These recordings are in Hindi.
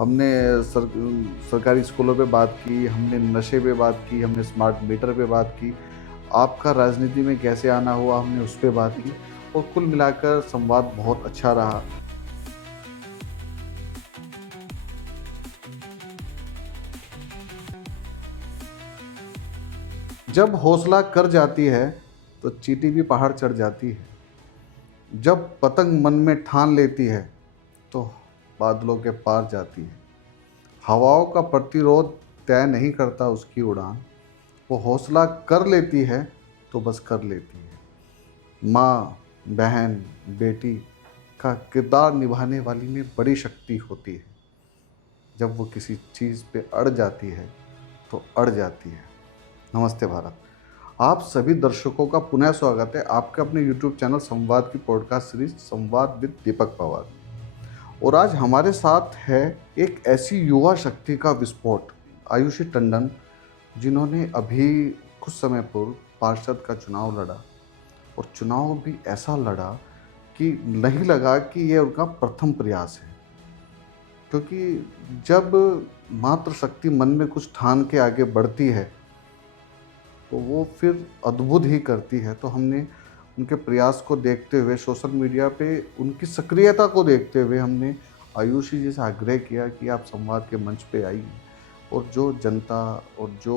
हमने सर सरकारी स्कूलों पे बात की, हमने नशे पे बात की, हमने स्मार्ट मीटर पे बात की, आपका राजनीति में कैसे आना हुआ हमने उस पे बात की और कुल मिलाकर संवाद बहुत अच्छा रहा। जब हौसला कर जाती है तो चींटी भी पहाड़ चढ़ जाती है। जब पतंग मन में ठान लेती है तो बादलों के पार जाती है। हवाओं का प्रतिरोध तय नहीं करता उसकी उड़ान, वो हौसला कर लेती है तो बस कर लेती है। माँ, बहन, बेटी का किरदार निभाने वाली में बड़ी शक्ति होती है। जब वो किसी चीज़ पे अड़ जाती है तो अड़ जाती है। नमस्ते भारत। आप सभी दर्शकों का पुनः स्वागत है आपके अपने YouTube चैनल संवाद की पॉडकास्ट सीरीज संवाद विद दीपक पवार। और आज हमारे साथ है एक ऐसी युवा शक्ति का विस्फोट, आयुषी टंडन, जिन्होंने अभी कुछ समय पूर्व पार्षद का चुनाव लड़ा और चुनाव भी ऐसा लड़ा कि नहीं लगा कि यह उनका प्रथम प्रयास है। क्योंकि जब मात्र शक्ति मन में कुछ ठान के आगे बढ़ती है तो वो फिर अद्भुत ही करती है। तो हमने उनके प्रयास को देखते हुए, सोशल मीडिया पे उनकी सक्रियता को देखते हुए हमने आयुषी जी से आग्रह किया कि आप संवाद के मंच पे आइए और जो जनता और जो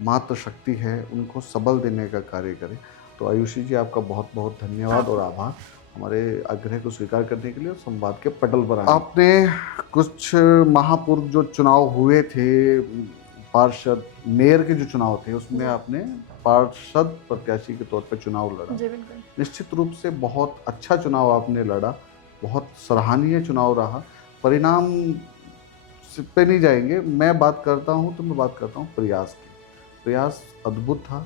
मातृ शक्ति है उनको सबल देने का कार्य करें। तो आयुषी जी, आपका बहुत बहुत धन्यवाद और आभार हमारे आग्रह को स्वीकार करने के लिए और संवाद के पटल पर आने। आपने कुछ माह पूर्व जो चुनाव हुए थे, पार्षद मेयर के जो चुनाव थे, उसमें आपने पार्षद प्रत्याशी के तौर पर चुनाव लड़ा। जी बिल्कुल। निश्चित रूप से बहुत अच्छा चुनाव आपने लड़ा, बहुत सराहनीय चुनाव रहा। परिणाम पे नहीं जाएंगे, मैं बात करता हूँ तो मैं बात करता हूँ प्रयास की। प्रयास अद्भुत था,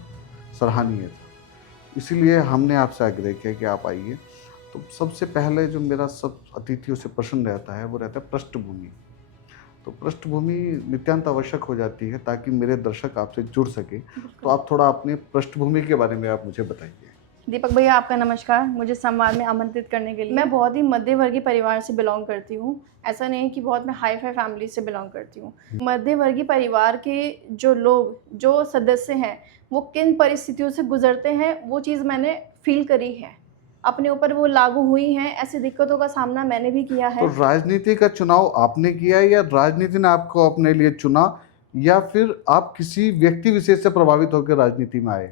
सराहनीय था। इसीलिए हमने आपसे आग्रह किया कि आप आइए। तो सबसे पहले जो मेरा सब अतिथियों से प्रश्न रहता है वो रहता है पृष्ठभूमि। तो पृष्ठभूमि नितांत आवश्यक हो जाती है ताकि मेरे दर्शक आपसे जुड़ सके। तो आप थोड़ा अपने पृष्ठभूमि के बारे में आप मुझे बताइए। दीपक भैया, आपका नमस्कार। मुझे संवाद में आमंत्रित करने के लिए। मैं बहुत ही मध्यवर्गीय परिवार से बिलोंग करती हूँ। ऐसा नहीं है कि बहुत मैं हाई फाई फैमिली से बिलोंग करती हूँ। मध्यवर्गीय परिवार के जो लोग, जो सदस्य हैं, वो किन परिस्थितियों से गुजरते हैं, वो चीज़ मैंने फील करी है, अपने ऊपर वो लागू हुई हैं। ऐसी दिक्कतों का सामना मैंने भी किया है। तो राजनीति का चुनाव आपने किया या राजनीति ने आपको अपने लिए चुना, या फिर आप किसी व्यक्ति विशेष से प्रभावित होकर राजनीति में आए?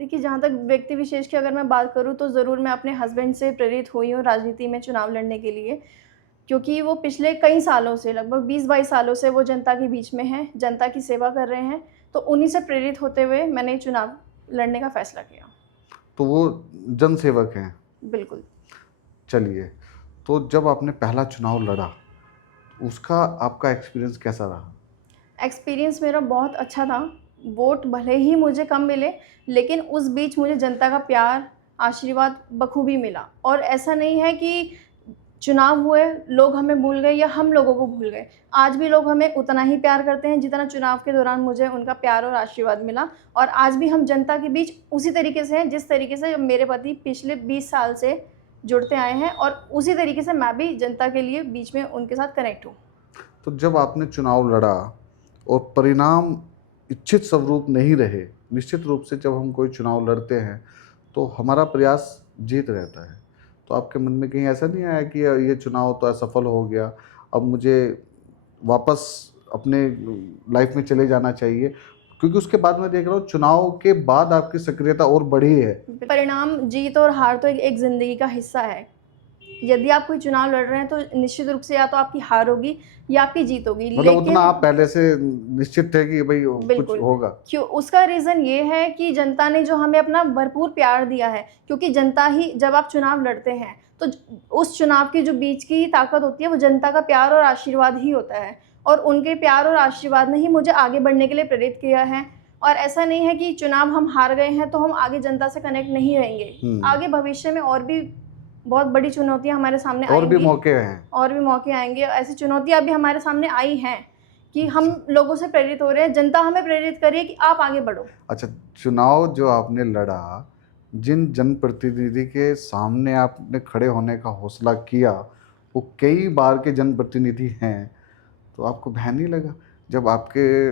देखिए, जहाँ तक व्यक्ति विशेष की अगर मैं बात करूँ तो ज़रूर मैं अपने हस्बैंड से प्रेरित हुई हूँ राजनीति में चुनाव लड़ने के लिए। क्योंकि वो पिछले कई सालों से, लगभग 20-22 सालों से वो जनता के बीच में हैं, जनता की सेवा कर रहे हैं। तो उन्हीं से प्रेरित होते हुए मैंने चुनाव लड़ने का फ़ैसला किया। तो वो जनसेवक हैं। बिल्कुल। चलिए, तो जब आपने पहला चुनाव लड़ा, उसका आपका एक्सपीरियंस कैसा रहा? एक्सपीरियंस मेरा बहुत अच्छा था। वोट भले ही मुझे कम मिले, लेकिन उस बीच मुझे जनता का प्यार, आशीर्वाद बखूबी मिला। और ऐसा नहीं है कि चुनाव हुए, लोग हमें भूल गए या हम लोगों को भूल गए। आज भी लोग हमें उतना ही प्यार करते हैं जितना चुनाव के दौरान मुझे उनका प्यार और आशीर्वाद मिला। और आज भी हम जनता के बीच उसी तरीके से हैं जिस तरीके से मेरे पति पिछले 20 साल से जुड़ते आए हैं, और उसी तरीके से मैं भी जनता के लिए बीच में उनके साथ कनेक्ट हूँ। तो जब आपने चुनाव लड़ा और परिणाम इच्छित स्वरूप नहीं रहे, निश्चित रूप से जब हम कोई चुनाव लड़ते हैं तो हमारा प्रयास जीत रहता है। तो आपके मन में कहीं ऐसा नहीं आया कि ये चुनाव तो असफल हो गया, अब मुझे वापस अपने लाइफ में चले जाना चाहिए? क्योंकि उसके बाद मैं देख रहा हूँ चुनाव के बाद आपकी सक्रियता और बढ़ी है। परिणाम, जीत और हार तो एक ज़िंदगी का हिस्सा है। यदि आप कोई चुनाव लड़ रहे हैं तो निश्चित रूप से या तो आपकी हार होगी या आपकी जीत होगी। मतलब उतना आप पहले से निश्चित थे कि भाई कुछ बिल्कुल होगा? क्यों? उसका रीज़न ये है कि जनता ने जो हमें अपना भरपूर प्यार दिया है। क्योंकि जनता ही, जब आप चुनाव लड़ते हैं तो उस चुनाव की जो बीच की ताकत होती है वो जनता का प्यार और आशीर्वाद ही होता है। और उनके प्यार और आशीर्वाद ने ही मुझे आगे बढ़ने के लिए प्रेरित किया है। और ऐसा नहीं है कि चुनाव हम हार गए हैं तो हम आगे जनता से कनेक्ट नहीं रहेंगे। आगे भविष्य में और भी बहुत बड़ी चुनौतियां हमारे सामने और भी आएंगी, मौके हैं। और भी मौके आएंगे। ऐसी चुनौतियां अभी हमारे सामने आई हैं कि हम लोगों से प्रेरित हो रहे हैं। जनता हमें प्रेरित करिए कि आप आगे बढ़ो। अच्छा, चुनाव जो आपने लड़ा, जिन जनप्रतिनिधि के सामने आपने खड़े होने का हौसला किया, वो कई बार के जनप्रतिनिधि हैं। तो आपको भय नहीं लगा जब आपके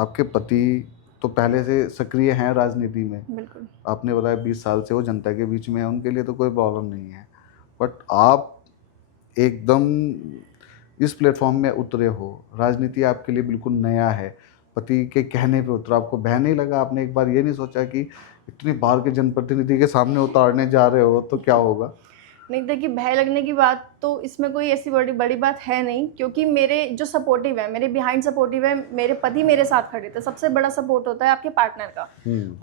आपके पति तो पहले से सक्रिय हैं राजनीति में, बिल्कुल। आपने बताया 20 साल से वो जनता के बीच में है, उनके लिए तो कोई प्रॉब्लम नहीं है, बट आप एकदम इस प्लेटफॉर्म में उतरे हो, राजनीति आपके लिए बिल्कुल नया है, पति के कहने पे उतरा, आपको भय नहीं लगा? आपने एक बार ये नहीं सोचा कि इतनी बार के जनप्रतिनिधि के सामने उतारने जा रहे हो तो क्या होगा? नहीं देखिए, भय लगने की बात तो इसमें कोई ऐसी बड़ी बड़ी बात है नहीं, क्योंकि मेरे जो सपोर्टिव है, मेरे बिहाइंड सपोर्टिव है, मेरे पति मेरे साथ खड़े थे। सबसे बड़ा सपोर्ट होता है आपके पार्टनर का,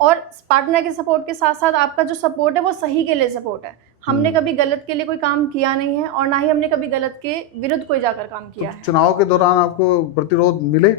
और पार्टनर के सपोर्ट के साथ साथ आपका जो सपोर्ट है वो सही के लिए सपोर्ट है। हमने कभी गलत के लिए कोई काम किया नहीं है, और ना ही हमने कभी गलत के विरुद्ध कोई जाकर काम किया तो है। चुनाव के दौरान आपको प्रतिरोध मिले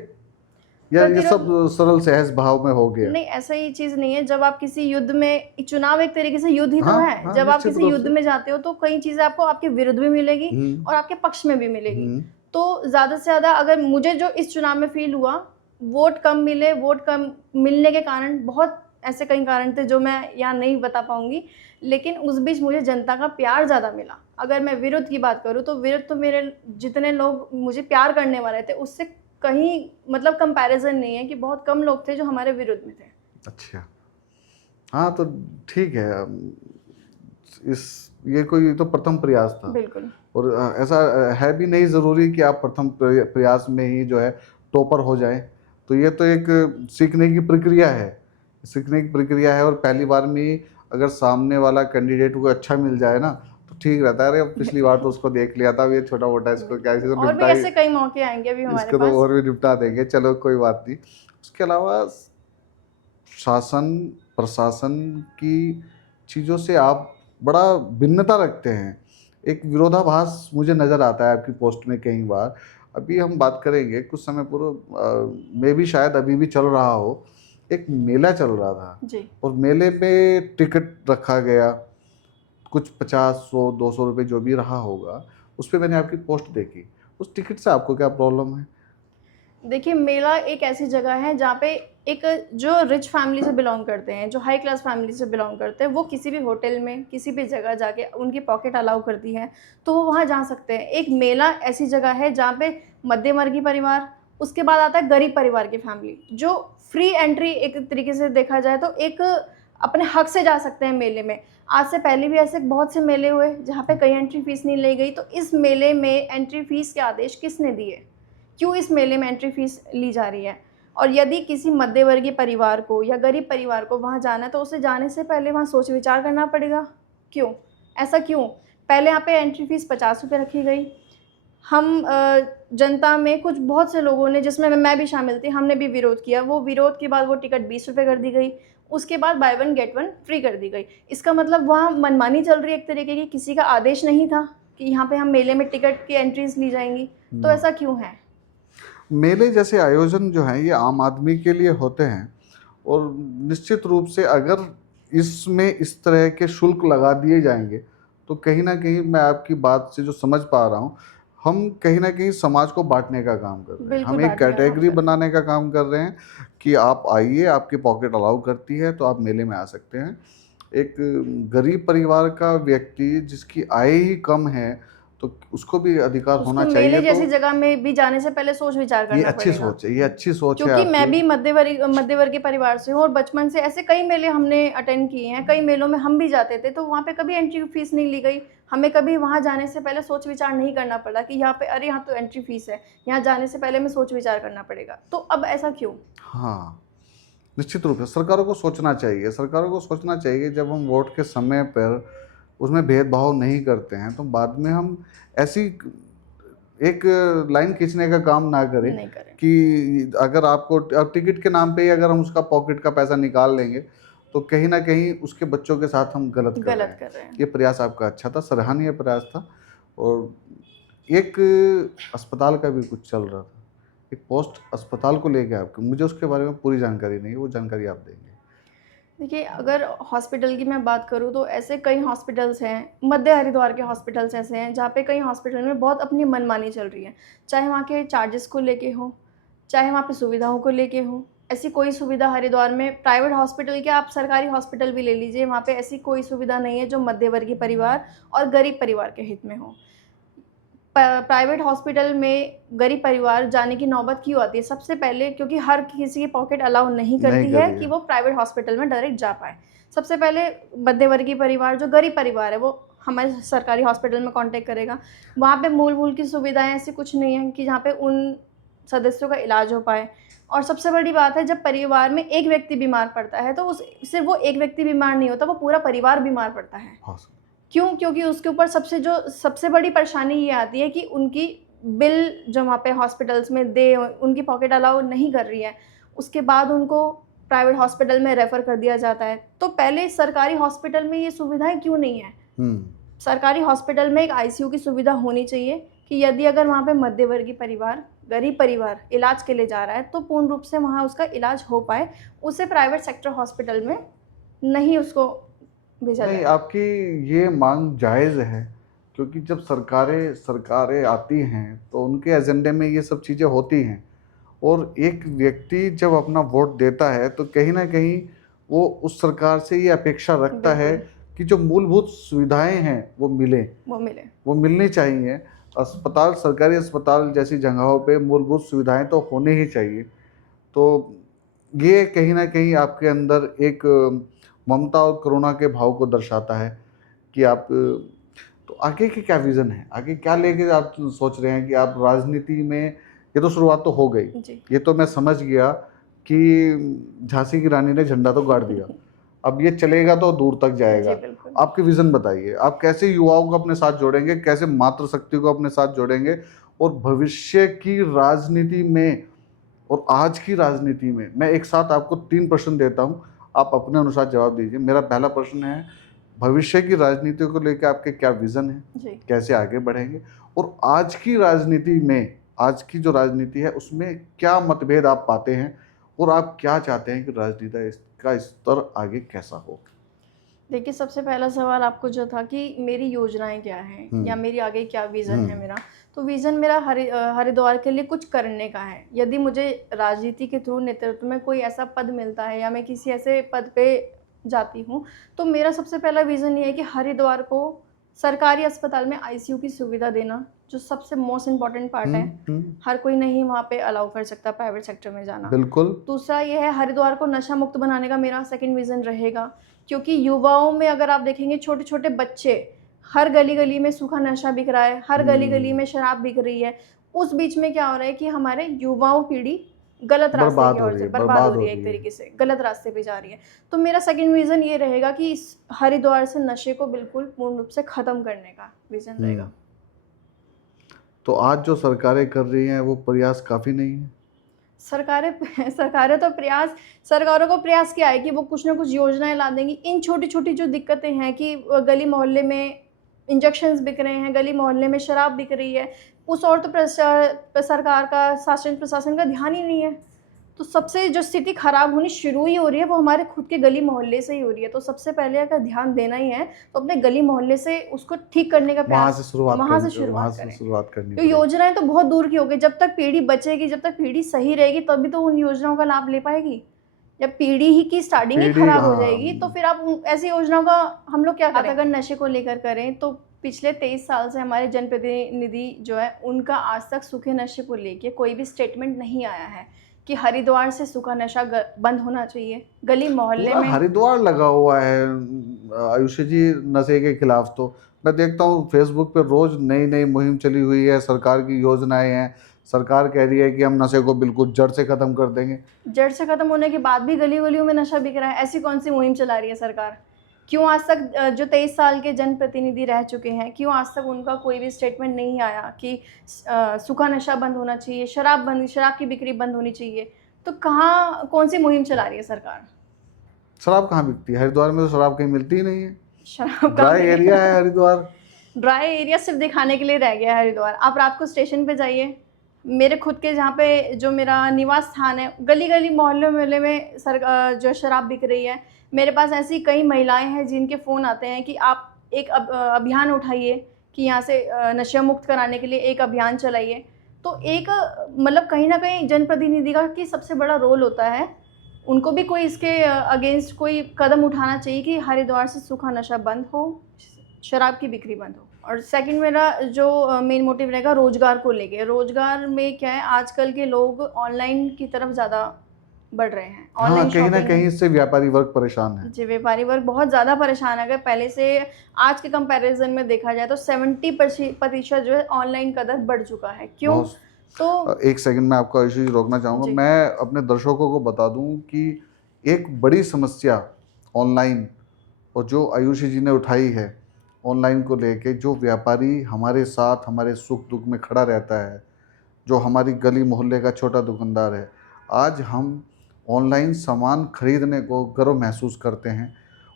या ये सब सरल सहज भाव में हो गया? नहीं, ऐसा ही चीज़ नहीं है। जब आप किसी युद्ध में, चुनाव एक तरीके से युद्ध ही तो हाँ, है। हाँ, जब आप निश्चित किसी रूप युद्ध से। में जाते हो तो कई चीज़ें आपको आपके विरुद्ध भी मिलेगी और आपके पक्ष में भी मिलेगी। तो ज़्यादा से ज़्यादा अगर मुझे जो इस चुनाव में फ़ील हुआ, वोट कम मिले, वोट कम मिलने के कारण बहुत ऐसे कई कारण थे जो मैं यहाँ नहीं बता पाऊँगी, लेकिन उस बीच मुझे जनता का प्यार ज़्यादा मिला। अगर मैं विरुद्ध की बात करूँ तो विरुद्ध तो मेरे जितने लोग मुझे प्यार करने वाले थे उससे कहीं मतलब कंपैरिजन नहीं है, कि बहुत कम लोग थे जो हमारे विरुद्ध में थे। अच्छा, हाँ तो ठीक है। ये तो प्रथम प्रयास था, बिल्कुल। और ऐसा है भी नहीं ज़रूरी कि आप प्रथम प्रयास में ही जो है टॉपर हो जाए। तो ये तो एक सीखने की प्रक्रिया है, और पहली बार में ही अगर सामने वाला कैंडिडेट को अच्छा मिल जाए ना तो ठीक रहता है। अरे अब पिछली बार तो उसको देख लिया था, अब ये छोटा मोटा इसको क्या, इसको और भी निपटा ही, ऐसे कई मौके आएंगे अभी हमारे इसको तो पास। और भी निपटा देंगे, चलो कोई बात नहीं। उसके अलावा शासन प्रशासन की चीज़ों से आप बड़ा भिन्नता रखते हैं, एक विरोधाभास मुझे नज़र आता है आपकी पोस्ट में कई बार। अभी हम बात करेंगे, कुछ समय पूर्व में भी शायद अभी भी चल रहा हो, एक मेला चल रहा था जी। और मेले पे टिकट रखा गया, कुछ 50, 100, 200 रुपये जो भी रहा होगा, उस पर मैंने आपकी पोस्ट देखी। उस टिकट से आपको क्या प्रॉब्लम है? देखिए, मेला एक ऐसी जगह है जहाँ पे एक जो रिच फैमिली से बिलोंग करते हैं, जो हाई क्लास फैमिली से बिलोंग करते हैं, वो किसी भी होटल में, किसी भी जगह जाके उनकी पॉकेट अलाउ करती है, तो वो वहाँ जा सकते हैं। एक मेला ऐसी जगह है जहाँ पे मध्यवर्गीय परिवार, उसके बाद आता है गरीब परिवार की फैमिली, जो फ्री एंट्री एक तरीके से देखा जाए तो एक अपने हक से जा सकते हैं मेले में। आज से पहले भी ऐसे बहुत से मेले हुए जहाँ पे कहीं एंट्री फ़ीस नहीं ली गई, तो इस मेले में एंट्री फ़ीस के आदेश किसने दिए? क्यों इस मेले में एंट्री फ़ीस ली जा रही है? और यदि किसी मध्यवर्गीय परिवार को या गरीब परिवार को वहाँ जाना है, तो उसे जाने से पहले वहाँ सोच विचार करना पड़ेगा। क्यों? ऐसा क्यों? पहले यहाँ पे एंट्री फ़ीस 50 रुपये रखी गई। हम जनता में कुछ बहुत से लोगों ने, जिसमें मैं भी शामिल थी, हमने भी विरोध किया। वो विरोध के बाद वो टिकट 20 रुपये कर दी गई। उसके बाद by one get one free कर दी गई। इसका मतलब वहाँ मनमानी चल रही है एक तरीके की, किसी का आदेश नहीं था कि यहाँ पे हम मेले में टिकट की एंट्रीज़ ली जाएँगी। तो ऐसा क्यों है? मेले जैसे आयोजन जो हैं ये आम आदमी के लिए होते हैं, और निश्चित रूप से अगर इसमें इस तरह के शुल्क लगा दिए जाएंगे तो कहीं ना कहीं, मैं आपकी बात से जो समझ पा रहा हूँ, हम कहीं ना कहीं समाज को बांटने का काम कर रहे हैं। बिल्कुल हम एक बांटने का काम कैटेगरी कर रहे हैं। बनाने का काम कर रहे हैं कि आप आइए, आपकी पॉकेट अलाउ करती है तो आप मेले में आ सकते हैं। एक गरीब परिवार का व्यक्ति जिसकी आय ही कम है तो उसको भी अधिकार उसको होना मेले चाहिए। जैसी तो जगह में भी जाने से पहले सोच विचार ये करना अच्छी पड़ेगा। सोच है, ये अच्छी सोच है क्योंकि मैं आपकी। भी मध्यवर्गीय परिवार से हूँ, और बचपन से ऐसे कई मेले हमने अटेंड किए हैं। कई मेलों में हम भी जाते थे, तो वहाँ पे कभी एंट्री फ़ीस नहीं ली गई। हमें कभी वहाँ जाने से पहले सोच विचार नहीं करना पड़ा कि यहाँ पे अरे यहाँ तो एंट्री फ़ीस है, यहाँ जाने से पहले हमें सोच विचार करना पड़ेगा। तो अब ऐसा क्यों? हाँ, निश्चित रूप से सरकारों को सोचना चाहिए, जब हम वोट के समय पर उसमें भेदभाव नहीं करते हैं तो बाद में हम ऐसी एक लाइन खींचने का काम ना करें नहीं करें। कि अगर आपको अब टिकट के नाम पे ही अगर हम उसका पॉकेट का पैसा निकाल लेंगे तो कहीं ना कहीं उसके बच्चों के साथ हम गलत कर रहे हैं। ये प्रयास आपका अच्छा था, सराहनीय प्रयास था। और एक अस्पताल का भी कुछ चल रहा था, एक पोस्ट अस्पताल को लेके आपके, मुझे उसके बारे में पूरी जानकारी नहीं है, वो जानकारी आप देंगे? देखिए, अगर हॉस्पिटल की मैं बात करूँ तो ऐसे कई हॉस्पिटल्स हैं, मध्य हरिद्वार के हॉस्पिटल्स ऐसे हैं जहाँ पे कई हॉस्पिटल में बहुत अपनी मनमानी चल रही है। चाहे वहाँ के चार्जेस को लेके हो, चाहे वहाँ पे सुविधाओं को लेके हो। ऐसी कोई सुविधा हरिद्वार में प्राइवेट हॉस्पिटल, क्या आप सरकारी हॉस्पिटल भी ले लीजिए, वहाँ पे ऐसी कोई सुविधा नहीं है जो मध्यवर्गीय परिवार और गरीब परिवार के हित में हो। प्राइवेट हॉस्पिटल में गरीब परिवार जाने की नौबत क्यों आती है? सबसे पहले क्योंकि हर किसी की पॉकेट अलाउ नहीं करती है कि वो प्राइवेट हॉस्पिटल में डायरेक्ट जा पाए। सबसे पहले मध्यवर्गीय परिवार, जो गरीब परिवार है, वो हमारे सरकारी हॉस्पिटल में कॉन्टैक्ट करेगा। वहाँ पे मूलभूत की सुविधाएं ऐसी कुछ नहीं है कि जहाँ पे उन सदस्यों का इलाज हो पाए। और सबसे बड़ी बात है, जब परिवार में एक व्यक्ति बीमार पड़ता है तो उस सिर्फ वो एक व्यक्ति बीमार नहीं होता, वो पूरा परिवार बीमार पड़ता है। क्यों? क्योंकि उसके ऊपर सबसे बड़ी परेशानी ये आती है कि उनकी बिल जो वहाँ पे हॉस्पिटल्स में उनकी पॉकेट अलाउ नहीं कर रही है, उसके बाद उनको प्राइवेट हॉस्पिटल में रेफ़र कर दिया जाता है। तो पहले सरकारी हॉस्पिटल में ये सुविधाएं क्यों नहीं है? सरकारी हॉस्पिटल में एक आईसीयू की सुविधा होनी चाहिए कि यदि अगर वहाँ पे मध्यवर्गीय परिवार, गरीब परिवार इलाज के लिए जा रहा है तो पूर्ण रूप से वहाँ उसका इलाज हो पाए, उसे प्राइवेट सेक्टर हॉस्पिटल में नहीं उसको भेजा जाए। नहीं, आपकी ये मांग जायज़ है, क्योंकि जब सरकारें आती हैं तो उनके एजेंडे में ये सब चीज़ें होती हैं, और एक व्यक्ति जब अपना वोट देता है तो कहीं ना कहीं वो उस सरकार से ये अपेक्षा रखता है कि जो मूलभूत सुविधाएं हैं वो मिलनी चाहिए। अस्पताल, सरकारी अस्पताल जैसी जगहों पे मूलभूत सुविधाएं तो होने ही चाहिए। तो ये कहीं ना कहीं आपके अंदर एक ममता और करुणा के भाव को दर्शाता है कि आप, तो आगे की क्या विज़न है, आगे क्या लेके आप सोच रहे हैं कि आप राजनीति में, ये तो शुरुआत तो हो गई, ये तो मैं समझ गया कि झांसी की रानी ने झंडा तो गाड़ दिया, अब ये चलेगा तो दूर तक जाएगा। आपके विज़न बताइए, आप कैसे युवाओं को अपने साथ जोड़ेंगे, कैसे मातृशक्ति को अपने साथ जोड़ेंगे, और भविष्य की राजनीति में और आज की राजनीति में। मैं एक साथ आपको 3 प्रश्न देता हूँ, आप अपने अनुसार जवाब दीजिए। मेरा पहला प्रश्न है, भविष्य की राजनीति को लेकर आपके क्या विज़न है, कैसे आगे बढ़ेंगे, और आज की राजनीति में, आज की जो राजनीति है उसमें क्या मतभेद आप पाते हैं, और आप क्या चाहते हैं कि राजनीति का स्तर आगे कैसा हो? देखिए, सबसे पहला सवाल आपको जो था कि मेरी योजनाएं क्या हैं या मेरी आगे क्या विज़न है मेरा, तो विज़न मेरा हरिद्वार के लिए कुछ करने का है। यदि मुझे राजनीति के थ्रू नेतृत्व में कोई ऐसा पद मिलता है या मैं किसी ऐसे पद पे जाती हूँ, तो मेरा सबसे पहला विज़न ये है कि हरिद्वार को सरकारी अस्पताल में आईसीयू की सुविधा देना, जो सबसे मोस्ट इम्पॉर्टेंट पार्ट है। हर कोई नहीं वहाँ पे अलाउ कर सकता प्राइवेट सेक्टर में जाना। बिल्कुल। दूसरा ये है, हरिद्वार को नशा मुक्त बनाने का मेरा सेकंड विज़न रहेगा, क्योंकि युवाओं में अगर आप देखेंगे, छोटे छोटे बच्चे, हर गली गली में सूखा नशा बिक रहा है, हर गली गली में शराब बिक रही है। उस बीच में क्या हो रहा है कि हमारे युवाओं पीढ़ी गलत रास्ते की ओर बर्बाद हो रही है, एक तरीके से गलत रास्ते पे जा रही है। तो मेरा सेकंड विज़न ये रहेगा कि इस हरिद्वार से नशे को बिल्कुल पूर्ण रूप से ख़त्म करने का विज़न रहेगा। तो आज जो सरकारें कर रही हैं वो प्रयास काफ़ी नहीं है? सरकारों को प्रयास क्या है कि वो कुछ ना कुछ योजनाएं ला देंगी। इन छोटी छोटी जो दिक्कतें हैं कि गली मोहल्ले में इंजेक्शंस बिक रहे हैं, गली मोहल्ले में शराब बिक रही है, उस और तो सरकार का, शासन प्रशासन का ध्यान ही नहीं है। तो सबसे जो स्थिति खराब होनी शुरू ही हो रही है वो हमारे खुद के गली मोहल्ले से ही हो रही है। तो सबसे पहले अगर ध्यान देना ही है तो अपने गली मोहल्ले से उसको ठीक करने का प्रयास, वहाँ से शुरुआत करनी। तो योजनाएं तो बहुत दूर की हो गई, जब तक पीढ़ी बचेगी, जब तक पीढ़ी सही रहेगी तभी तो उन योजनाओं का लाभ ले पाएगी। जब पीढ़ी ही की स्टार्टिंग ही खराब हो जाएगी तो फिर आप ऐसी योजनाओं का हम लोग क्या करें। अगर नशे को लेकर करें तो पिछले 23 साल से हमारे जनप्रतिनिधि जो है उनका आज तक सूखे नशे को लेके कोई भी स्टेटमेंट नहीं आया है कि हरिद्वार से सूखा नशा बंद होना चाहिए। गली मोहल्ले में हरिद्वार लगा हुआ है आयुषी जी नशे के खिलाफ। तो मैं देखता हूँ फेसबुक पे रोज नई नई मुहिम चली हुई है, सरकार की योजनाएं हैं, सरकार कह रही है कि हम नशे को बिल्कुल जड़ से खत्म कर देंगे। जड़ से खत्म होने के बाद भी गली गलियों में नशा बिक रहा है, ऐसी कौन सी मुहिम चला रही है सरकार? क्यों आज तक जो 23 साल के जनप्रतिनिधि रह चुके हैं, क्यों आज तक उनका कोई भी स्टेटमेंट नहीं आया कि सूखा नशा बंद होना चाहिए, शराब की बिक्री बंद होनी चाहिए? तो कौन सी मुहिम चला रही है सरकार? शराब कहाँ बिकती है? हरिद्वार में तो शराब कहीं मिलती ही नहीं है। शराब ड्राई एरिया है हरिद्वार। ड्राई एरिया सिर्फ दिखाने के लिए रह गया है हरिद्वार। आप रात को स्टेशन पे जाइए, मेरे खुद के जहाँ पे जो मेरा निवास स्थान है, गली गली मोहल्ले में जो शराब बिक रही है। मेरे पास ऐसी कई महिलाएं हैं जिनके फ़ोन आते हैं कि आप एक अभियान उठाइए कि यहाँ से नशा मुक्त कराने के लिए एक अभियान चलाइए। तो एक मतलब कहीं ना कहीं जनप्रतिनिधि का कि सबसे बड़ा रोल होता है, उनको भी कोई इसके अगेंस्ट कोई कदम उठाना चाहिए कि हरिद्वार से सूखा नशा बंद हो, शराब की बिक्री बंद हो। और सेकंड मेरा जो मेन मोटिव रहेगा रोज़गार को लेके। रोज़गार में क्या है, आजकल के लोग ऑनलाइन की तरफ ज़्यादा बढ़ रहे हैं। हाँ, ऑनलाइन कहीं ना शॉपिंग कहीं इससे व्यापारी वर्ग परेशान है। जी, व्यापारी वर्ग बहुत ज़्यादा परेशान है। अगर पहले से आज के कंपैरिज़न में देखा जाए तो 70% जो है ऑनलाइन का दर बढ़ चुका है। क्यों? बहुत तो एक सेकंड में आपका आयुषी जी रोकना चाहूँगा। जी, मैं अपने दर्शकों को बता दूं कि एक बड़ी समस्या ऑनलाइन और जो आयुषी जी ने उठाई है ऑनलाइन को लेके, जो व्यापारी हमारे साथ हमारे सुख दुख में खड़ा रहता है, जो हमारी गली मोहल्ले का छोटा दुकानदार है, आज हम ऑनलाइन सामान खरीदने को गर्व महसूस करते हैं।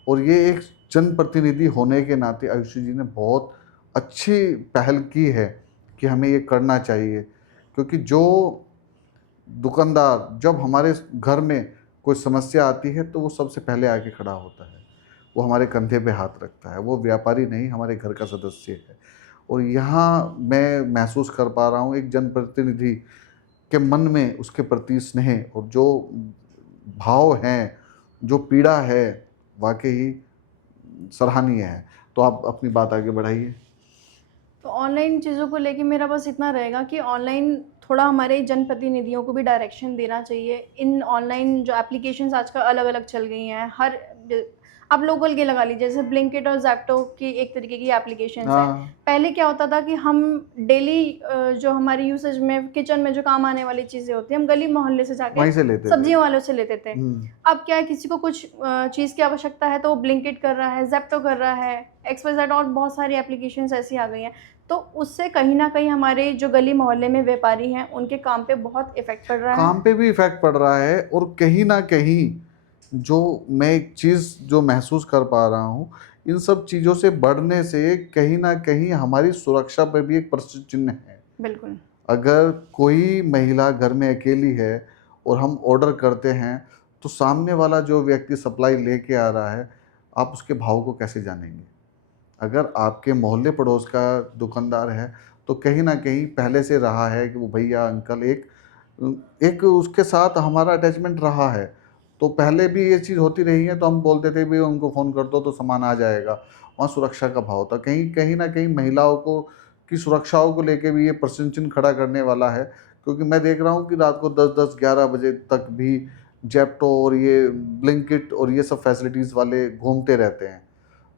और ये एक जनप्रतिनिधि होने के नाते आयुषी जी ने बहुत अच्छी पहल की है कि हमें ये करना चाहिए, क्योंकि जो दुकानदार जब हमारे घर में कोई समस्या आती है तो वो सबसे पहले आके खड़ा होता है, वो हमारे कंधे पे हाथ रखता है, वो व्यापारी नहीं, हमारे घर का सदस्य है। और यहाँ मैं महसूस कर पा रहा हूँ एक जनप्रतिनिधि के मन में उसके प्रति स्नेह और जो भाव हैं, जो पीड़ा है, वाक़ई सराहनीय है। तो आप अपनी बात आगे बढ़ाइए। तो ऑनलाइन चीज़ों को लेके मेरा बस इतना रहेगा कि ऑनलाइन थोड़ा हमारे जनप्रतिनिधियों को भी डायरेक्शन देना चाहिए। इन ऑनलाइन जो एप्लीकेशंस आजकल अलग-अलग चल गई हैं, हर ज आप लोकल की लगा लीजिए, जैसे ब्लिंकिट और ज़ेप्टो की एक तरीके की एप्लीकेशंस हैं। हाँ, पहले क्या होता था कि हम डेली जो हमारी यूसेज में किचन में जो काम आने वाली चीज़ें होती हैं, हम गली मोहल्ले से जाके वहीं से लेते थे। सब्जियों वालों से लेते थे। हुँ। अब क्या है, किसी को कुछ चीज़ की आवश्यकता है तो वो ब्लिंकिट कर रहा है, ज़ेप्टो कर रहा है, एक्स-वाई-ज़ेड और बहुत सारी एप्लीकेशंस ऐसी आ गई हैं। तो उससे कहीं न कहीं हमारे जो गली मोहल्ले में व्यापारी हैं, उनके काम पे बहुत इफ़ेक्ट पड़ रहा है। काम पे भी इफ़ेक्ट पड़ रहा है और कहीं न कहीं जो मैं एक चीज़ जो महसूस कर पा रहा हूँ, इन सब चीज़ों से बढ़ने से कहीं न कहीं हमारी सुरक्षा पे भी एक प्रश्न चिन्ह है। बिल्कुल, अगर कोई महिला घर में अकेली है और हम ऑर्डर करते हैं, तो सामने वाला जो व्यक्ति सप्लाई लेके आ रहा है, आप उसके भाव को कैसे जानेंगे? अगर आपके मोहल्ले पड़ोस का दुकानदार है, तो कहीं न कहीं पहले से रहा है कि वो भैया, अंकल एक उसके साथ हमारा अटैचमेंट रहा है। तो पहले भी ये चीज़ होती रही है, तो हम बोलते थे, भई उनको फ़ोन कर दो तो सामान आ जाएगा। वहाँ सुरक्षा का भाव था। कहीं कहीं न कहीं महिलाओं को की सुरक्षाओं को लेके भी ये प्रश्न चिन्ह खड़ा करने वाला है, क्योंकि मैं देख रहा हूँ कि रात को 10-10, 11 बजे तक भी ज़ेप्टो और ये ब्लिंकिट और ये सब फैसिलिटीज़ वाले घूमते रहते हैं।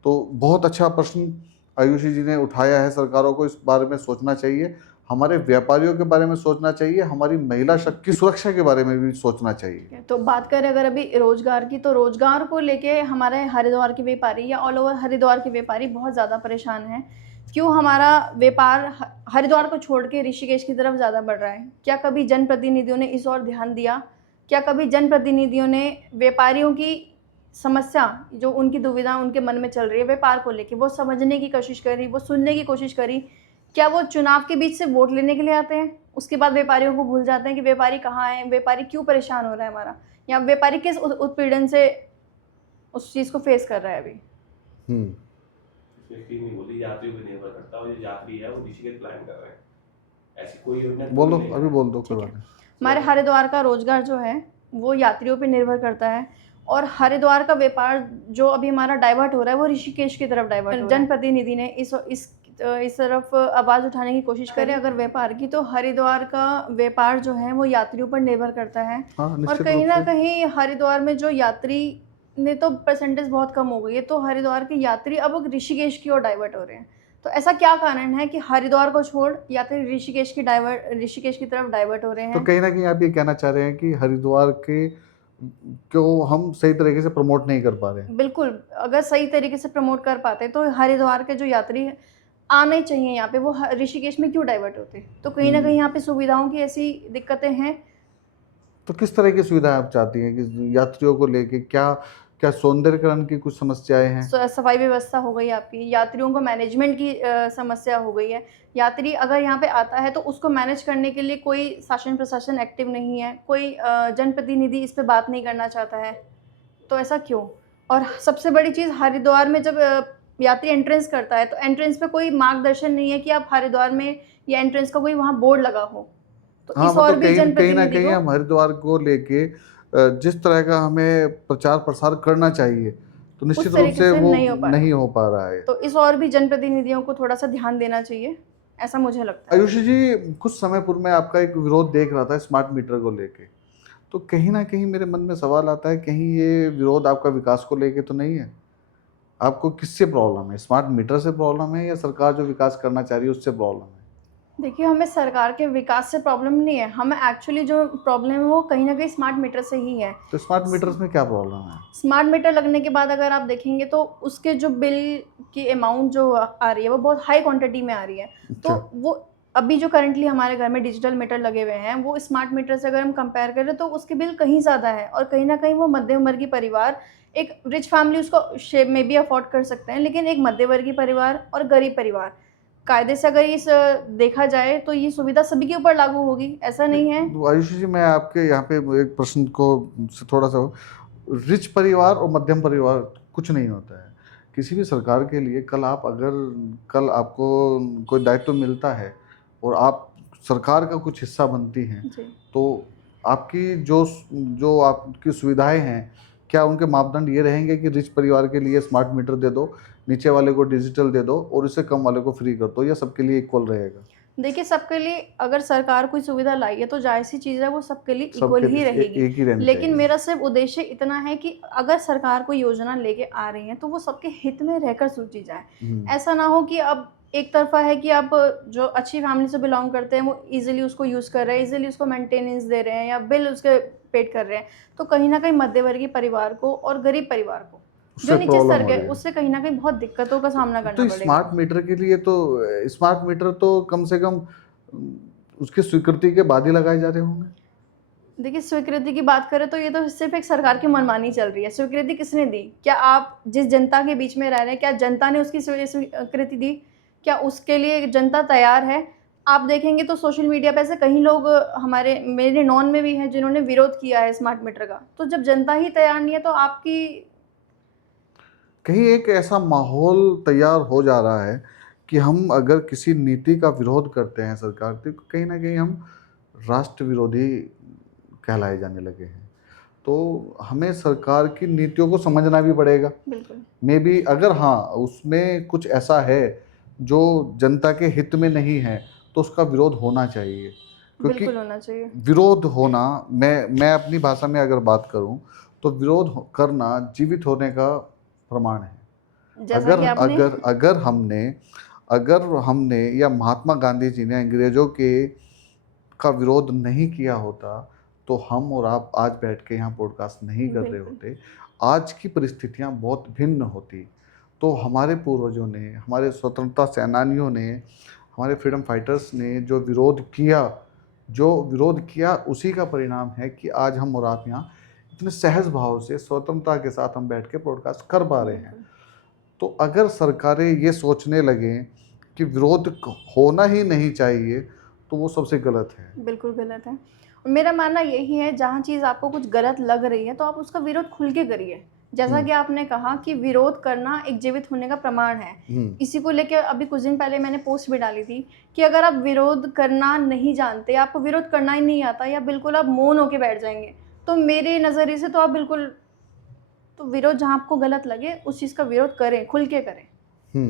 तो बहुत अच्छा प्रश्न आयुषी जी ने उठाया है। सरकारों को इस बारे में सोचना चाहिए, हमारे व्यापारियों के बारे में सोचना चाहिए, हमारी महिला शक्ति की सुरक्षा के बारे में भी सोचना चाहिए। तो बात करें अगर अभी रोज़गार की, तो रोज़गार को लेके हमारे हरिद्वार के व्यापारी या ऑल ओवर हरिद्वार के व्यापारी बहुत ज़्यादा परेशान हैं। क्यों हमारा व्यापार हरिद्वार को छोड़ के ऋषिकेश की तरफ ज़्यादा बढ़ रहा है? क्या कभी जनप्रतिनिधियों ने इस ओर ध्यान दिया? क्या कभी जनप्रतिनिधियों ने व्यापारियों की समस्या, जो उनकी दुविधा उनके मन में चल रही है व्यापार को लेके, वो समझने की कोशिश करी, वो सुनने की कोशिश करी? क्या वो चुनाव के बीच से वोट लेने के लिए आते हैं? उसके बाद व्यापारियों को भूल जाते हैं कि व्यापारी कहाँ है, व्यापारी क्यों परेशान हो रहा है हमारा, या व्यापारी किस उत्पीड़न से उस चीज़ को फेस कर रहा है अभी। हुँ। इसमें फी नहीं बोली, यात्रियों पे निर्भर करता है और जो यात्री है वो ऋषिकेश प्लान कर रहे हैं। ऐसी कोई योजना बोल दो, नहीं है। अभी बोल दो, कोई ठीक बात है। नहीं। हमारे हरिद्वार का रोज़गार जो है, वो यात्रियों पे निर्भर करता है, और हरिद्वार का व्यापार जो अभी हमारा डाइवर्ट हो रहा है, वो ऋषिकेश की तरफ डाइवर्ट हो रहा है। जनप्रतिनिधि ने इस तरफ आवाज़ उठाने की कोशिश करें अगर व्यापार की, तो हरिद्वार का व्यापार जो है, वो यात्रियों पर निर्भर करता है। हाँ, और निश्चित कहीं रूप न से। कहीं हरिद्वार में जो यात्री ने तो परसेंटेज बहुत कम हो गई है, तो हरिद्वार के यात्री अब ऋषिकेश की ओर डाइवर्ट हो रहे हैं। तो ऐसा क्या कारण है कि हरिद्वार को छोड़ यात्री ऋषिकेश की तरफ डाइवर्ट हो रहे तो हैं? कहीं न कहीं आप ये कहना चाह रहे हैं कि हरिद्वार के को हम सही तरीके से प्रमोट नहीं कर पा रहे हैं। बिल्कुल, अगर सही तरीके से प्रमोट कर पाते तो हरिद्वार के जो यात्री आने चाहिए यहाँ पे, वो ऋषिकेश में क्यों डाइवर्ट होते? तो कहीं न कहीं यहाँ पे सुविधाओं की ऐसी दिक्कतें हैं। तो किस तरह की सुविधाएँ आप चाहती हैं कि यात्रियों को लेके क्या क्या सौंदर्यीकरण की कुछ समस्याएँ हैं? सफाई व्यवस्था हो गई आपकी, यात्रियों को मैनेजमेंट की समस्या हो गई है। यात्री अगर यहाँ पे आता है तो उसको मैनेज करने के लिए कोई शासन प्रशासन एक्टिव नहीं है, कोई जनप्रतिनिधि इस पे बात नहीं करना चाहता है। तो ऐसा क्यों? और सबसे बड़ी चीज़, हरिद्वार में जब यात्री एंट्रेंस करता है, तो एंट्रेंस पे कोई मार्गदर्शन नहीं है कि आप हरिद्वार में, या एंट्रेंस का कोई वहाँ बोर्ड लगा हो। तो हाँ, इस और मतलब भी कहीं कहीं न जनप्रतिनिधि कहीं को हम हरिद्वार को लेके जिस तरह का हमें प्रचार-प्रसार करना चाहिए, तो निश्चित उस रूप तरीके से से वो नहीं हो पा रहा। रहा है। तो इस और भी जनप्रतिनिधियों को थोड़ा सा ध्यान देना चाहिए, ऐसा मुझे लगता है। आयुषी जी, कुछ समय पूर्व मैं आपका एक विरोध देख रहा था स्मार्ट मीटर को लेके, तो कहीं ना कहीं मेरे मन में सवाल आता है, कहीं ये विरोध आपका विकास को लेके तो नहीं है? आपको किससे प्रॉब्लम है? स्मार्ट मीटर से प्रॉब्लम है या सरकार जो विकास करना चाह रही है उससे प्रॉब्लम है? देखिए, हमें सरकार के विकास से प्रॉब्लम नहीं है, हमें एक्चुअली जो प्रॉब्लम है वो कहीं ना कहीं स्मार्ट मीटर से ही है। तो स्मार्ट मीटर्स में क्या प्रॉब्लम है? स्मार्ट मीटर लगने के बाद अगर आप देखेंगे तो उसके जो बिल की अमाउंट जो आ रही है वो बहुत हाई क्वांटिटी में आ रही है। तो अच्छा। वो अभी जो करंटली हमारे घर में डिजिटल मीटर लगे हुए हैं वो स्मार्ट मीटर से अगर हम कंपेयर करें तो उसके बिल कहीं ज़्यादा है, और कहीं ना कहीं वो मध्यम वर्गीय परिवार, एक रिच फैमिली उसको शेप में भी अफोर्ड कर सकते हैं, लेकिन एक मध्य वर्गीय परिवार और गरीब परिवार, कायदे से अगर इस देखा जाए तो ये सुविधा सभी के ऊपर लागू होगी, ऐसा नहीं है। तो आयुषी जी, मैं आपके यहाँ पे एक प्रश्न को से थोड़ा सा, रिच परिवार और मध्यम परिवार कुछ नहीं होता है किसी भी सरकार के लिए। कल आपको कोई दायित्व मिलता है और आप सरकार का कुछ हिस्सा बनती हैं, जी। तो आपकी जो जो आपकी सुविधाएं हैं, क्या उनके मापदंड ये रहेंगे कि रिच परिवार के लिए स्मार्ट मीटर दे दो, नीचे वाले को डिजिटल दे दो और इससे कम वाले को फ्री कर दो, या सबके लिए इक्वल रहेगा? देखिए, सबके लिए अगर सरकार कोई सुविधा लाई है तो जाहिर सी चीज़ है वो सबके लिए इक्वल सबके ही लिए रहेगी। एक ही रहनी लेकिन चाहिए। मेरा सिर्फ उद्देश्य इतना है कि अगर सरकार कोई योजना लेके आ रही है तो वो सबके हित में रहकर सोची जाए। ऐसा ना हो कि अब एक तरफा है कि आप जो अच्छी फैमिली से बिलोंग करते हैं वो ईजिली उसको यूज़ कर रहे हैं, ईजिली उसको मेंटेनेंस दे रहे हैं या बिल उसके पेड कर रहे हैं, तो कहीं ना कहीं मध्यवर्गीय परिवार को और गरीब परिवार को जो उससे नीचे प्रॉब्लम स्तर हो के, रही है। उससे कहीं ना कहीं बहुत दिक्कतों का सामना करना तो पड़ेगा। स्मार्ट मीटर के लिए तो स्मार्ट मीटर तो कम से कम उसकी स्वीकृति के बाद ही लगाए जा रहे होंगे। देखिए, स्वीकृति की बात करें तो ये तो सिर्फ एक सरकार की मनमानी चल रही है। स्वीकृति किसने दी? क्या आप जिस जनता के बीच में रह रहे हैं, क्या जनता ने उसकी स्वीकृति दी? क्या उसके लिए जनता तैयार है? आप देखेंगे तो सोशल मीडिया पे ऐसे कई लोग मेरे नॉन में भी हैं जिन्होंने विरोध किया है स्मार्ट मीटर का। तो जब जनता ही तैयार नहीं है तो आपकी कहीं एक ऐसा माहौल तैयार हो जा रहा है कि हम अगर किसी नीति का विरोध करते हैं सरकार की, तो कहीं ना कहीं हम राष्ट्र विरोधी कहलाए जाने लगे हैं। तो हमें सरकार की नीतियों को समझना भी पड़ेगा। बिल्कुल, मे बी अगर हाँ उसमें कुछ ऐसा है जो जनता के हित में नहीं है, तो उसका विरोध होना चाहिए। क्योंकि बिल्कुल होना चाहिए। विरोध होना, मैं अपनी भाषा में अगर बात करूं तो करना जीवित होने का प्रमाण है। जैसा कि आपने अगर हमने या महात्मा गांधी जी ने अंग्रेजों के का विरोध नहीं किया होता, तो हम और आप आज बैठ के यहाँ पॉडकास्ट नहीं कर रहे बिल्कुल, होते। आज की परिस्थितियाँ बहुत भिन्न होती। तो हमारे पूर्वजों ने, हमारे स्वतंत्रता सेनानियों ने, हमारे फ्रीडम फाइटर्स ने जो विरोध किया उसी का परिणाम है कि आज हम और आप यहाँ इतने सहज भाव से स्वतंत्रता के साथ हम बैठ के पॉडकास्ट कर पा रहे हैं। बिल्कुल। तो अगर सरकारें ये सोचने लगें कि विरोध होना ही नहीं चाहिए, तो वो सबसे गलत है। बिल्कुल गलत है। और मेरा मानना यही है, जहाँ चीज़ आपको कुछ गलत लग रही है तो आप उसका विरोध खुल के करिए। जैसा कि आपने कहा कि विरोध करना एक जीवित होने का प्रमाण है। इसी को लेके अभी कुछ दिन पहले मैंने पोस्ट भी डाली थी कि अगर आप विरोध करना नहीं जानते, आपको विरोध करना ही नहीं आता या बिल्कुल आप मौन होके बैठ जाएंगे, तो मेरे नज़रिए से तो आप बिल्कुल, तो विरोध जहाँ आपको गलत लगे उस चीज़ का विरोध करें, खुल के करें।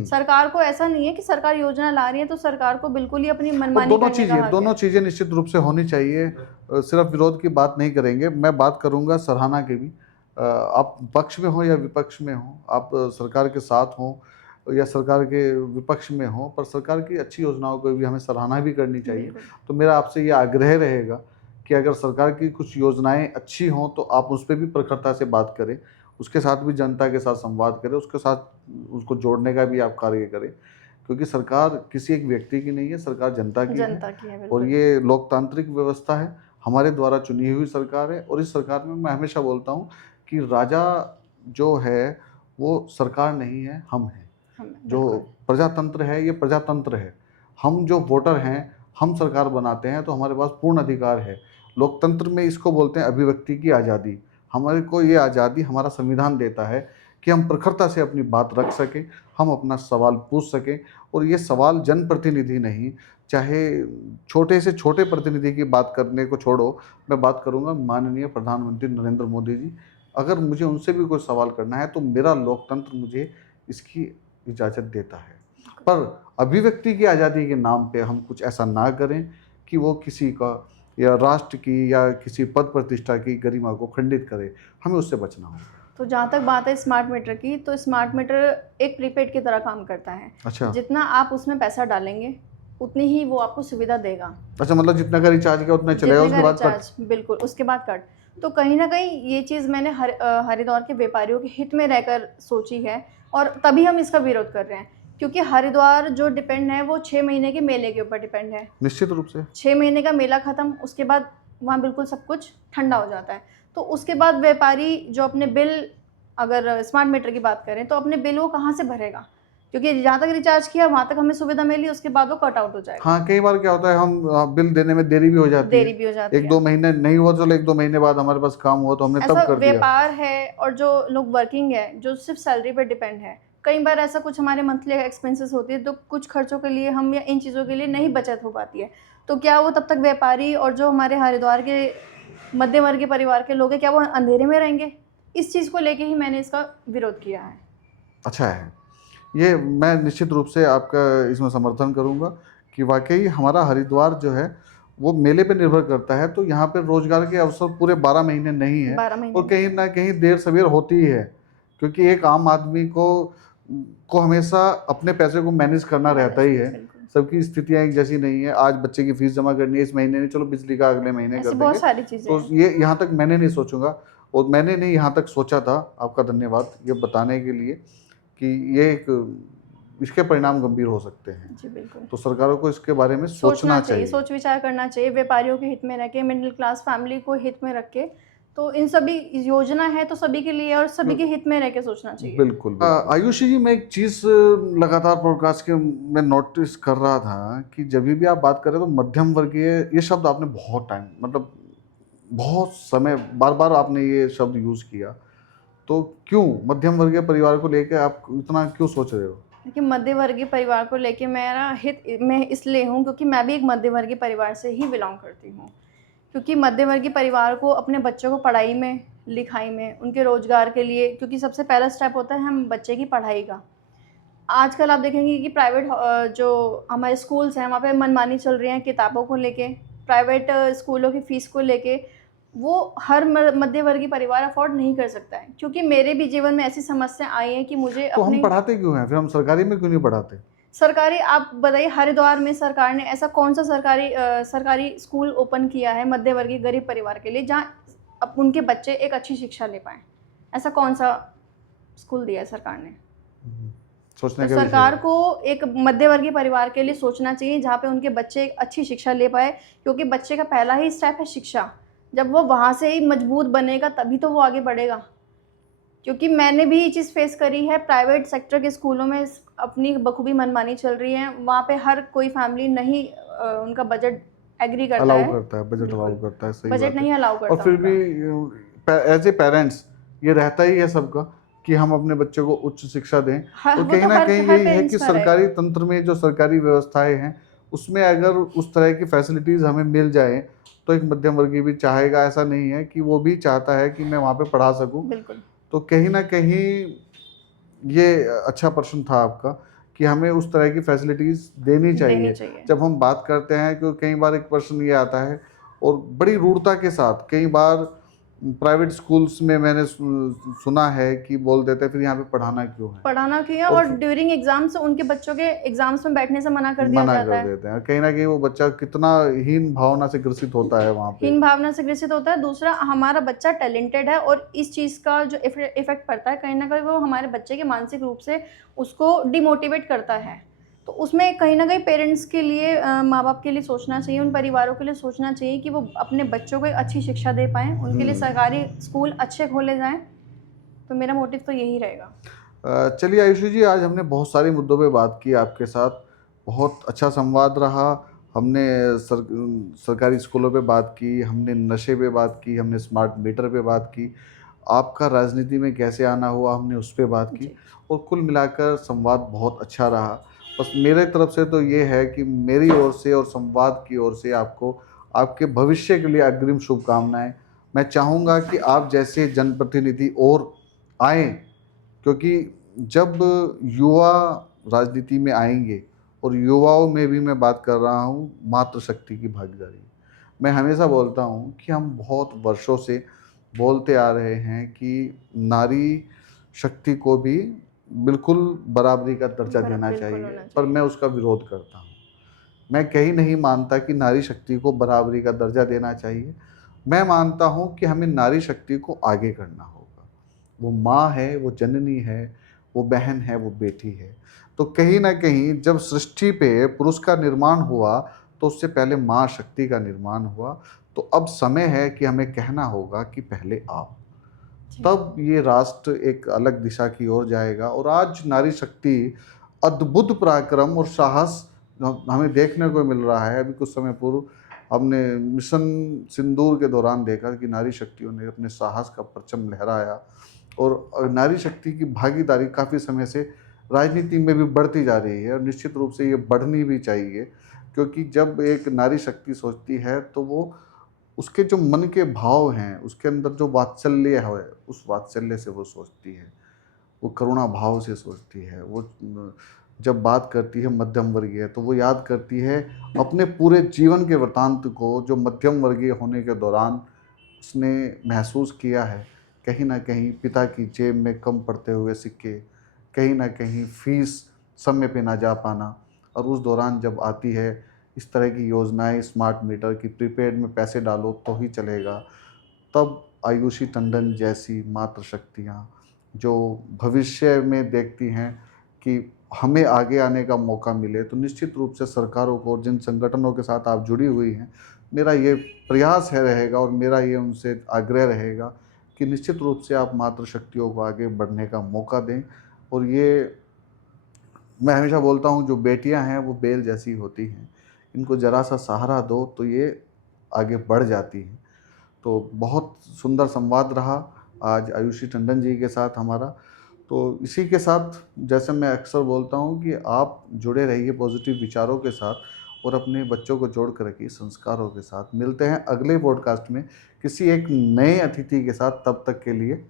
सरकार को ऐसा नहीं है कि सरकार योजना ला रही है तो सरकार को बिल्कुल ही अपनी मनमानी करने का हक है। दोनों चीज़ें निश्चित रूप से होनी चाहिए। सिर्फ विरोध की बात नहीं करेंगे, मैं बात करूंगा सराहना की भी। आप पक्ष में हो या विपक्ष में हो, आप सरकार के साथ हो या सरकार के विपक्ष में हो, पर सरकार की अच्छी योजनाओं को भी हमें सराहना भी करनी चाहिए। तो मेरा आपसे ये आग्रह रहेगा कि अगर सरकार की कुछ योजनाएं अच्छी हों तो आप उस पर भी प्रखरता से बात करें, उसके साथ भी जनता के साथ संवाद करें, उसके साथ उसको जोड़ने का भी आप कार्य करें। क्योंकि सरकार किसी एक व्यक्ति की नहीं है, सरकार जनता की है। और ये लोकतांत्रिक व्यवस्था है, हमारे द्वारा चुनी हुई सरकार है। और इस सरकार में मैं हमेशा बोलता हूँ कि राजा जो है वो सरकार नहीं है, हम हैं। जो प्रजातंत्र है ये प्रजातंत्र है। हम जो वोटर हैं, हम सरकार बनाते हैं, तो हमारे पास पूर्ण अधिकार है। लोकतंत्र में इसको बोलते हैं अभिव्यक्ति की आज़ादी। हमारे को ये आज़ादी हमारा संविधान देता है कि हम प्रखरता से अपनी बात रख सकें, हम अपना सवाल पूछ सकें। और ये सवाल जनप्रतिनिधि नहीं, चाहे छोटे से छोटे प्रतिनिधि की बात करने को छोड़ो, मैं बात करूंगा माननीय प्रधानमंत्री नरेंद्र मोदी जी अगर मुझे उनसे भी कोई सवाल करना है तो मेरा लोकतंत्र मुझे इसकी इजाज़त देता है। पर अभिव्यक्ति की आज़ादी के नाम पे हम कुछ ऐसा ना करें कि वो किसी का या राष्ट्र की या किसी पद प्रतिष्ठा की गरिमा को खंडित करे, हमें उससे बचना होगा। तो जहाँ तक बात है स्मार्ट मीटर की, तो स्मार्ट मीटर एक प्रीपेड की तरह काम करता है। अच्छा जितना आप उसमें पैसा डालेंगे उतनी ही वो आपको सुविधा देगा। अच्छा, मतलब जितना का रिचार्ज किया उतना चलेगा, जितने उसके का बाद कट। रिचार्ज, बिल्कुल, उसके बाद कट। तो कहीं ना कहीं ये चीज़ मैंने हरिद्वार के व्यापारियों के हित में रहकर सोची है, और तभी हम इसका विरोध कर रहे हैं। क्योंकि हरिद्वार जो डिपेंड है वो 6 महीने के मेले के ऊपर डिपेंड है। निश्चित रूप से 6 महीने का मेला ख़त्म, उसके बाद वहाँ बिल्कुल सब कुछ ठंडा हो जाता है। तो उसके बाद व्यापारी जो अपने बिल, अगर स्मार्ट मीटर की बात करें तो अपने बिल वो कहाँ से भरेगा? क्योंकि जहाँ तक रिचार्ज किया वहाँ तक हमें सुविधा मिली, उसके बाद वो कट आउट हो जाएगा। हाँ, कई बार क्या होता है, हम बिल देने में देरी भी हो जाती है। देरी भी हो जाती है। 1-2 महीने नहीं हुआ, चलो 1-2 महीने बाद हमारे पास काम हुआ तो हमने तब ऐसा कर दिया। व्यापार है, और जो लोग वर्किंग है, जो सिर्फ सैलरी पर डिपेंड है, कई बार ऐसा कुछ हमारे मंथली एक्सपेंसेस होती है, तो कुछ खर्चों के लिए हम या इन चीज़ों के लिए नहीं बचत हो पाती है। तो क्या वो तब तक व्यापारी और जो हमारे हरिद्वार के मध्यम वर्गीय परिवार के लोग हैं, क्या वो अंधेरे में रहेंगे? इस चीज़ को लेके ही मैंने इसका विरोध किया है। अच्छा है, ये मैं निश्चित रूप से आपका इसमें समर्थन करूंगा कि वाकई हमारा हरिद्वार जो है वो मेले पे निर्भर करता है, तो यहाँ पे रोजगार के अवसर पूरे 12 महीने नहीं है 12 और महीने कहीं ना कहीं देर सवेर होती ही है, क्योंकि एक आम आदमी को हमेशा अपने पैसे को मैनेज करना रहता ही है। बिल्कुल। सबकी स्थितियाँ एक जैसी नहीं है, आज बच्चे की फीस जमा करनी है इस महीने नहीं, चलो बिजली का अगले महीने ऐसी कर बहुत देंगे। सारी चीज़ें तो हैं। ये यहाँ तक मैंने नहीं सोचूंगा, और मैंने नहीं यहाँ तक सोचा था। आपका धन्यवाद ये बताने के लिए कि ये एक इसके परिणाम गंभीर हो सकते हैं। जी बिल्कुल। तो सरकारों को इसके बारे में सोचना चाहिए, सोच विचार करना चाहिए, व्यापारियों के हित में रख के, मिडिल क्लास फैमिली को हित में रख के। तो इन सभी योजना है तो सभी के लिए और सभी के हित में रह के सोचना चाहिए। बिल्कुल। आयुषी जी, मैं एक चीज़ लगातार पॉडकास्ट के मैं नोटिस कर रहा था कि जब भी आप बात कर रहे हो तो मध्यम वर्गीय ये शब्द आपने बहुत टाइम, मतलब बहुत समय बार बार आपने ये शब्द यूज़ किया, तो क्यों मध्यम वर्गीय परिवार को लेकर आप इतना क्यों सोच रहे हो? देखिए, मध्य वर्गीय परिवार को लेके मेरा हित मैं इसलिए हूँ क्योंकि मैं भी एक मध्य वर्गीय परिवार से ही बिलोंग करती हूँ। क्योंकि मध्य वर्गीय परिवार को अपने बच्चों को पढ़ाई में, लिखाई में, उनके रोजगार के लिए, क्योंकि सबसे पहला स्टेप होता है हम बच्चे की पढ़ाई का। आजकल आप देखेंगे कि प्राइवेट जो हमारे स्कूल्स हैं वहाँ पे मनमानी चल रही है किताबों को लेके, प्राइवेट स्कूलों की फ़ीस को लेके। वो हर मध्य वर्गीय परिवार अफोर्ड नहीं कर सकता है, क्योंकि मेरे भी जीवन में ऐसी समस्या आई है कि मुझे तो हम अपने पढ़ाते क्यों हैं फिर? हम सरकारी में क्यों नहीं पढ़ाते? सरकारी, आप बताइए, हरिद्वार में सरकार ने ऐसा कौन सा सरकारी स्कूल ओपन किया है मध्य वर्गीय गरीब परिवार के लिए जहाँ अब उनके बच्चे एक अच्छी शिक्षा ले पाएँ? ऐसा कौन सा स्कूल दिया है सरकार ने? सोचने तो का सरकार को एक मध्य वर्गीय परिवार के लिए सोचना चाहिए जहाँ पे उनके बच्चे एक अच्छी शिक्षा ले पाए, क्योंकि बच्चे का पहला ही स्टेप है शिक्षा। जब वो वहाँ से ही मजबूत बनेगा तभी तो वो आगे बढ़ेगा। क्योंकि मैंने भी ये चीज़ फेस करी है, प्राइवेट सेक्टर के स्कूलों में अपनी बखूबी मनमानी चल रही है। वहाँ पे हर कोई फैमिली नहीं उनका बजट एग्री करता अलाउ है, करता है, बजट अलाउ करता है, सही बात बजट है। नहीं अलाउ करता और फिर उनका। भी एज ए पेरेंट्स ये रहता ही है सबका कि हम अपने बच्चे को उच्च शिक्षा दें। तो वो कहीं तो ना कहीं हर यही है पेरेंट्स कि का सरकारी रहेगा। तंत्र में जो सरकारी व्यवस्थाएं हैं उसमें अगर उस तरह की फैसिलिटीज़ हमें मिल जाए तो एक मध्यम वर्गीय भी चाहेगा। ऐसा नहीं है कि वो भी चाहता है कि मैं वहाँ पे पढ़ा सकूँ। बिल्कुल। तो कहीं ना कहीं ये अच्छा प्रश्न था आपका कि हमें उस तरह की फैसिलिटीज़ देनी चाहिए। जब हम बात करते हैं, क्योंकि कई बार एक प्रश्न ये आता है और बड़ी रूढ़ता के साथ कई बार प्राइवेट स्कूल्स में मैंने सुना है कि बोल देते हैं फिर यहाँ पे पढ़ाना क्यों है, पढ़ाना क्यों है, और ड्यूरिंग एग्जाम्स उनके बच्चों के एग्जाम्स में बैठने से मना कर दिया जाता है। देते हैं। कहीं ना कहीं वो बच्चा कितना हीन भावना से ग्रसित होता है वहाँ पे, हीन भावना से ग्रसित होता है। दूसरा, हमारा बच्चा टैलेंटेड है और इस चीज़ का जो इफेक्ट पड़ता है कहीं ना कहीं वो हमारे बच्चे के मानसिक रूप से उसको डिमोटिवेट करता है। तो उसमें कहीं ना कहीं पेरेंट्स के लिए, माँ बाप के लिए सोचना चाहिए, उन परिवारों के लिए सोचना चाहिए कि वो अपने बच्चों को एक अच्छी शिक्षा दे पाएँ, उनके लिए सरकारी स्कूल अच्छे खोले जाएँ। तो मेरा मोटिव तो यही रहेगा। चलिए आयुषी जी, आज हमने बहुत सारे मुद्दों पे बात की आपके साथ, बहुत अच्छा संवाद रहा। हमने सरकारी स्कूलों पे बात की, हमने नशे पे बात की, हमने स्मार्ट मीटर पे बात की, आपका राजनीति में कैसे आना हुआ हमने उस पर बात की, और कुल मिलाकर संवाद बहुत अच्छा रहा। बस मेरे तरफ से तो ये है कि मेरी ओर से और संवाद की ओर से आपको आपके भविष्य के लिए अग्रिम शुभकामनाएं। मैं चाहूँगा कि आप जैसे जनप्रतिनिधि और आएँ, क्योंकि जब युवा राजनीति में आएंगे, और युवाओं में भी मैं बात कर रहा हूँ मातृशक्ति की भागीदारी। मैं हमेशा बोलता हूँ कि हम बहुत वर्षों से बोलते आ रहे हैं कि नारी शक्ति को भी बिल्कुल बराबरी का दर्जा देना बिल्कुल चाहिए, होना पर चाहिए। मैं उसका विरोध करता हूँ। मैं कहीं नहीं मानता कि नारी शक्ति को बराबरी का दर्जा देना चाहिए। मैं मानता हूँ कि हमें नारी शक्ति को आगे करना होगा। वो माँ है, वो जननी है, वो बहन है, वो बेटी है। तो कहीं न कहीं जब सृष्टि पे पुरुष का निर्माण हुआ, तो उससे पहले माँ शक्ति का निर्माण हुआ। तो अब समय है कि हमें कहना होगा कि पहले आप। जी। तब ये राष्ट्र एक अलग दिशा की ओर जाएगा। और आज नारी शक्ति अद्भुत पराक्रम और साहस हमें देखने को मिल रहा है। अभी कुछ समय पूर्व हमने मिशन सिंदूर के दौरान देखा कि नारी शक्तियों ने अपने साहस का परचम लहराया, और नारी शक्ति की भागीदारी काफ़ी समय से राजनीति में भी बढ़ती जा रही है, और निश्चित रूप से ये बढ़नी भी चाहिए। क्योंकि जब एक नारी शक्ति सोचती है तो वो उसके जो मन के भाव हैं, उसके अंदर जो वात्सल्य है, उस वात्सल्य से वो सोचती है, वो करुणा भाव से सोचती है। वो जब बात करती है मध्यम वर्गीय, तो वो याद करती है अपने पूरे जीवन के वृतांत को, जो मध्यम वर्गीय होने के दौरान उसने महसूस किया है। कहीं न कहीं पिता की जेब में कम पड़ते हुए सिक्के, कहीं न कहीं फ़ीस समय पे ना जा पाना, और उस दौरान जब आती है इस तरह की योजनाएँ, स्मार्ट मीटर की, प्रीपेड में पैसे डालो तो ही चलेगा, तब आयुषी टंडन जैसी मातृशक्तियाँ जो भविष्य में देखती हैं कि हमें आगे आने का मौका मिले, तो निश्चित रूप से सरकारों को और जिन संगठनों के साथ आप जुड़ी हुई हैं, मेरा ये प्रयास है रहेगा, और मेरा ये उनसे आग्रह रहेगा कि निश्चित रूप से आप मातृशक्तियों को आगे बढ़ने का मौका दें। और ये मैं हमेशा बोलता हूँ, जो बेटियाँ हैं वो बेल जैसी होती हैं, इनको ज़रा सा सहारा दो तो ये आगे बढ़ जाती हैं। तो बहुत सुंदर संवाद रहा आज आयुषी टंडन जी के साथ हमारा। तो इसी के साथ, जैसे मैं अक्सर बोलता हूँ कि आप जुड़े रहिए पॉजिटिव विचारों के साथ, और अपने बच्चों को जोड़ कर रखिए संस्कारों के साथ। मिलते हैं अगले पॉडकास्ट में किसी एक नए अतिथि के साथ। तब तक के लिए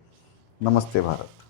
नमस्ते भारत।